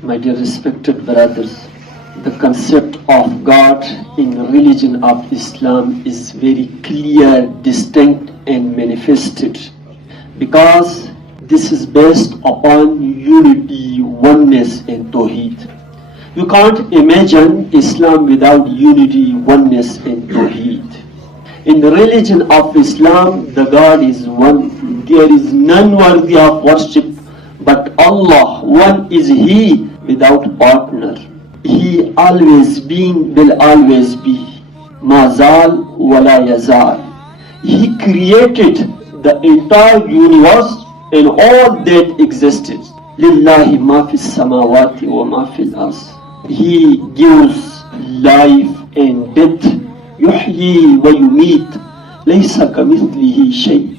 My dear respected brothers, the concept of God in religion of Islam is very clear, distinct and manifested, because this is based upon unity, oneness and Tawheed. You can't imagine Islam without unity, oneness and Tawheed. In the religion of Islam, the God is one. There is none worthy of worship but Allah. One is He without partner. He always been, will always be. Ma zal wa la yazal. He created the entire universe and all that existed. Lillahi ma fis samawati wa ma fil ars. He gives life and death. Yuhyi wa yumit. Laysa kamithlihi shay.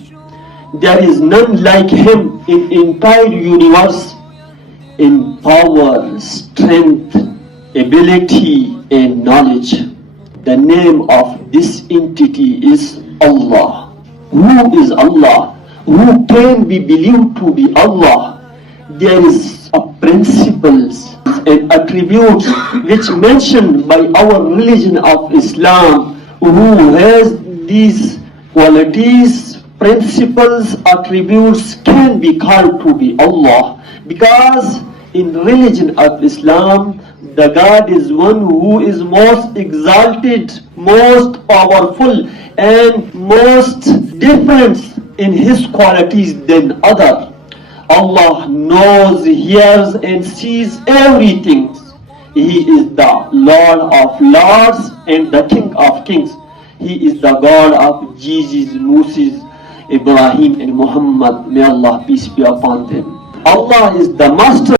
There is none like Him in entire universe in power, strength, ability and knowledge. The name of this entity is Allah. Who is Allah? Who can be believed to be Allah? There is a principles and attributes which mentioned by our religion of Islam. Who has these qualities, principles, attributes can be called to be Allah, because in religion of Islam the God is one who is most exalted, most powerful and most different in His qualities than other. Allah knows, hears and sees everything. He is the Lord of Lords and the King of Kings. He is the God of Jesus, Moses, Ibrahim and Muhammad. May Allah peace be upon them. Allah is the master